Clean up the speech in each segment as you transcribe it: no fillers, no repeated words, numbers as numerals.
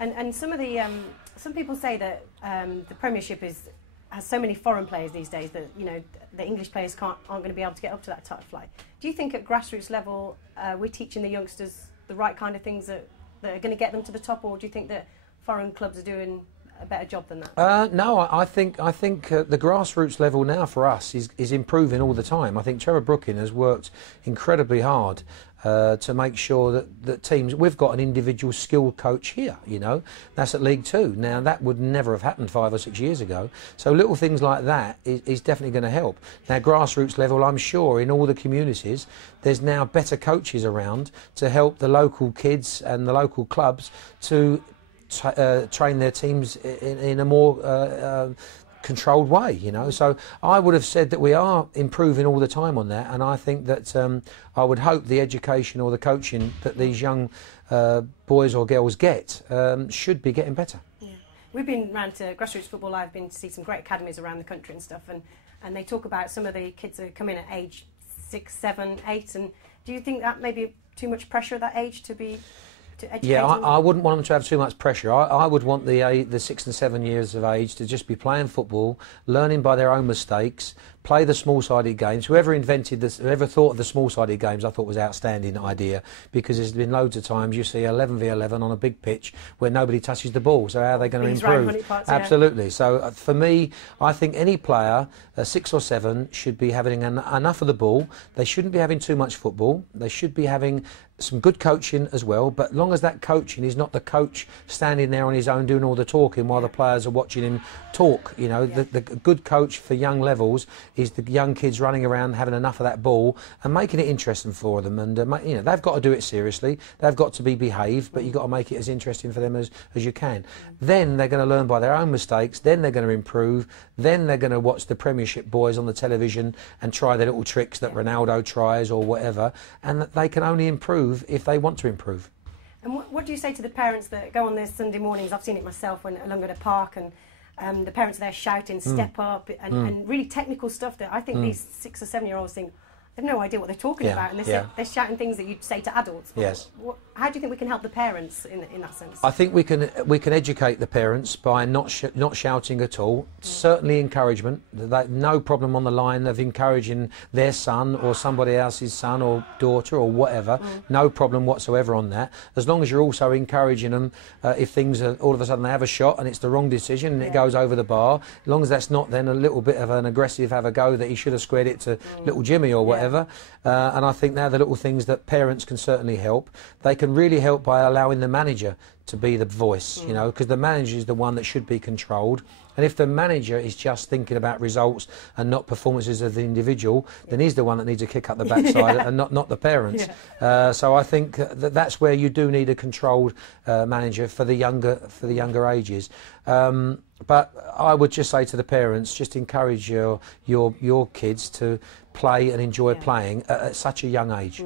And some people say that the Premiership has so many foreign players these days that the English players aren't going to be able to get up to that title flight. Do you think at grassroots level we're teaching the youngsters the right kind of things that are going to get them to the top, or do you think that foreign clubs are doing a better job than that? No, I think the grassroots level now for us is improving all the time. I think Trevor Brooking has worked incredibly hard to make sure that teams, we've got an individual skilled coach here, that's at League Two. Now that would never have happened 5 or 6 years ago. So little things like that is definitely going to help. Now grassroots level, I'm sure in all the communities, there's now better coaches around to help the local kids and the local clubs to train their teams in a more controlled way, So I would have said that we are improving all the time on that, and I think that I would hope the education or the coaching that these young boys or girls get should be getting better. Yeah. We've been round to Grassroots Football Live, been to see some great academies around the country and stuff, and they talk about some of the kids that come in at age 6, 7, 8, and do you think that may be too much pressure at that age to be... Yeah, I wouldn't want them to have too much pressure. I would want the 6 and 7 years of age to just be playing football, learning by their own mistakes, play the small-sided games. Whoever invented this, whoever thought of the small-sided games, I thought was an outstanding idea, because there's been loads of times you see 11v11 on a big pitch where nobody touches the ball. So how are they going to improve? Absolutely. Yeah. So for me, I think any player, 6 or 7, should be having enough of the ball. They shouldn't be having too much football. They should be having some good coaching as well, but long as that coaching is not the coach standing there on his own doing all the talking while the players are watching him talk. The good coach for young levels is the young kids running around having enough of that ball and making it interesting for them, and they've got to do it seriously, they've got to be behaved, but you've got to make it as interesting for them as you can. Then they're going to learn by their own mistakes, then they're going to improve, then they're going to watch the Premiership boys on the television and try their little tricks that Ronaldo tries or whatever, and that they can only improve if they want to improve. And what do you say to the parents that go on their Sunday mornings? I've seen it myself when along at a park, and the parents are there shouting, step up, and really technical stuff that I think these 6 or 7-year-olds think, they have no idea what they're talking about, and they're shouting things that you'd say to adults. Yes. How do you think we can help the parents in that sense? I think we can educate the parents by not shouting at all. Certainly encouragement. No problem on the line of encouraging their son or somebody else's son or daughter or whatever. No problem whatsoever on that. As long as you're also encouraging them if things are all of a sudden they have a shot and it's the wrong decision and it goes over the bar. As long as that's not then a little bit of an aggressive have a go that he should have squared it to little Jimmy or whatever. And I think now the little things that parents can certainly help. They can really help by allowing the manager to be the voice, because the manager is the one that should be controlled. And if the manager is just thinking about results and not performances of the individual, then he's the one that needs a kick up the backside and not the parents. So I think that's where you do need a controlled manager for the younger ages. But I would just say to the parents, just encourage your kids to play and enjoy playing at such a young age.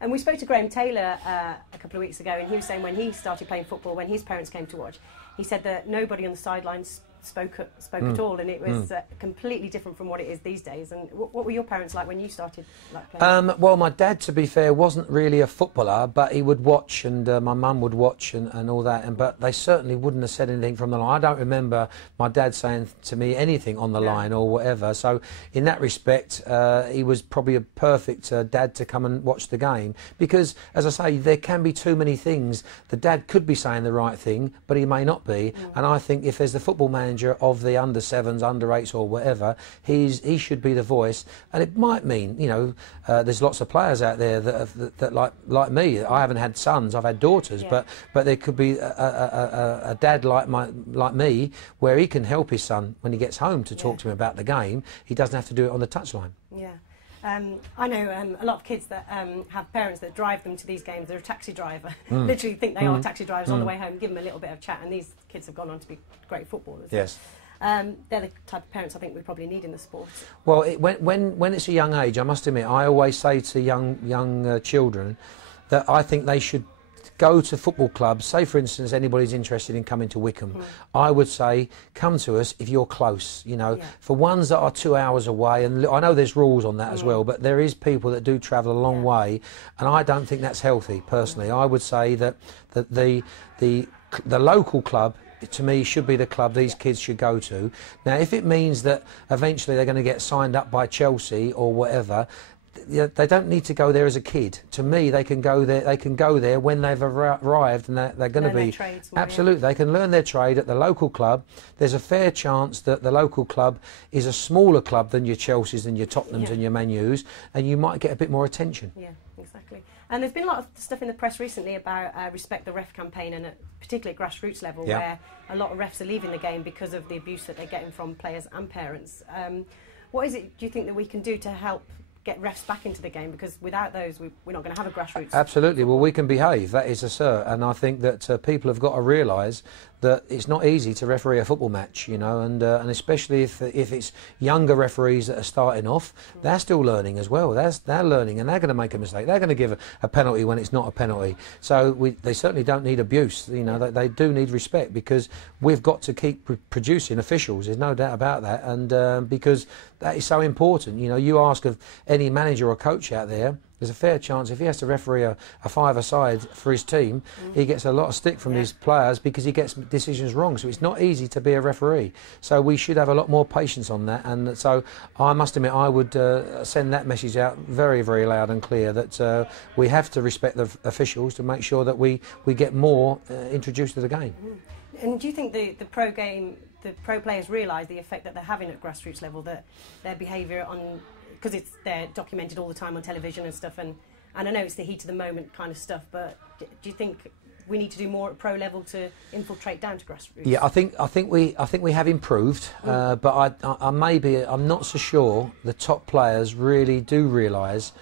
And we spoke to Graham Taylor a couple of weeks ago, and he was saying when he started playing football, when his parents came to watch, he said that nobody on the sidelines spoke at all, and it was completely different from what it is these days. And what were your parents like when you started playing? Well, my dad, to be fair, wasn't really a footballer, but he would watch, and my mum would watch and all that, but they certainly wouldn't have said anything from the line. I don't remember my dad saying to me anything on the line or whatever, so in that respect he was probably a perfect dad to come and watch the game, because as I say, there can be too many things. The dad could be saying the right thing, but he may not be, and I think if there's the football manager of the under 7s, under 8s or whatever, he should be the voice. And it might mean, there's lots of players out there that like me. I haven't had sons, I've had daughters, but there could be a dad like me where he can help his son when he gets home to talk to him about the game. He doesn't have to do it on the touchline. Yeah. I know a lot of kids that have parents that drive them to these games. They're a taxi driver. Literally think they are taxi drivers on the way home, give them a little bit of chat, and these kids have gone on to be great footballers. Yes. They're the type of parents I think we probably need in the sport. Well, when it's a young age, I must admit, I always say to young children that I think they should go to football clubs. Say, for instance, anybody's interested in coming to Wickham, I would say, come to us if you're close. For ones that are 2 hours away, and I know there's rules on that as well, but there is people that do travel a long way, and I don't think that's healthy, personally. I would say that the the local club, to me, should be the club these kids should go to. Now, if it means that eventually they're going to get signed up by Chelsea or whatever, they don't need to go there as a kid. To me, they can go there. They can go there when they've arrived, and they're going to be absolutely. They can learn their trade at the local club. There's a fair chance that the local club is a smaller club than your Chelseas and your Tottenhams and your Man U's, and you might get a bit more attention. Yeah, exactly. And there's been a lot of stuff in the press recently about Respect the Ref campaign, and particularly at grassroots level, where a lot of refs are leaving the game because of the abuse that they're getting from players and parents. What is it, do you think, that we can do to help get refs back into the game? Because without those, we're not going to have a grassroots. Absolutely. Well, we can behave. That is a cert. And I think that people have got to realise that it's not easy to referee a football match, you know, and especially if it's younger referees that are starting off, they're still learning as well. They're learning, and they're going to make a mistake. They're going to give a penalty when it's not a penalty. So they certainly don't need abuse. You know, they do need respect, because we've got to keep producing officials. There's no doubt about that, and because that is so important. You know, you ask of any manager or coach out there, there's a fair chance if he has to referee a five-a-side for his team, he gets a lot of stick from his players because he gets decisions wrong. So it's not easy to be a referee. So we should have a lot more patience on that. And so I must admit, I would send that message out very, very loud and clear, that we have to respect the officials to make sure that we get more introduced to the game. And do you think the pro players realise the effect that they're having at grassroots level, that their behaviour on... because they're documented all the time on television and stuff, and I know it's the heat of the moment kind of stuff, but do you think we need to do more at pro level to infiltrate down to grassroots? Yeah, I think we have improved, but I'm not so sure the top players really do realise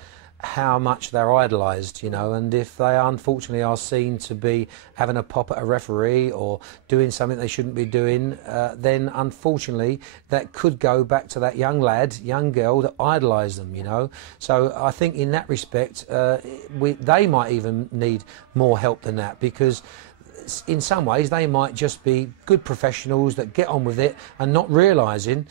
how much they're idolised, you know, and if they unfortunately are seen to be having a pop at a referee or doing something they shouldn't be doing, then unfortunately that could go back to that young lad, young girl that idolised them, you know. So I think in that respect, they might even need more help than that, because in some ways they might just be good professionals that get on with it and not realising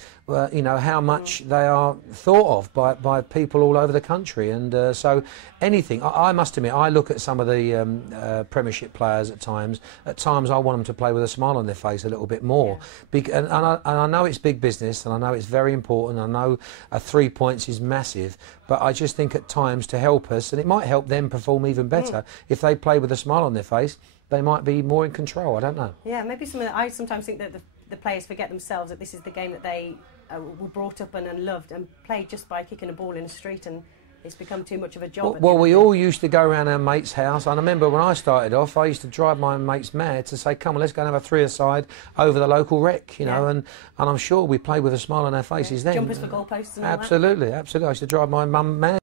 you know, how much they are thought of by people all over the country. And so anything, I must admit, I look at some of the Premiership players at times I want them to play with a smile on their face a little bit more, and I know it's big business, and I know it's very important, I know 3 points is massive, but I just think at times, to help us, and it might help them perform even better, if they play with a smile on their face, they might be more in control. I don't know. Yeah, maybe I sometimes think that the players forget themselves, that this is the game that they were brought up and loved and played just by kicking a ball in the street, and it's become too much of a job. Well, we all used to go around our mate's house. I remember when I started off, I used to drive my mates mad to say, come on, let's go and have a three-a-side over the local rec, you know, and I'm sure we played with a smile on our faces then. Jumpers for goalposts and all that. Absolutely. I used to drive my mum mad.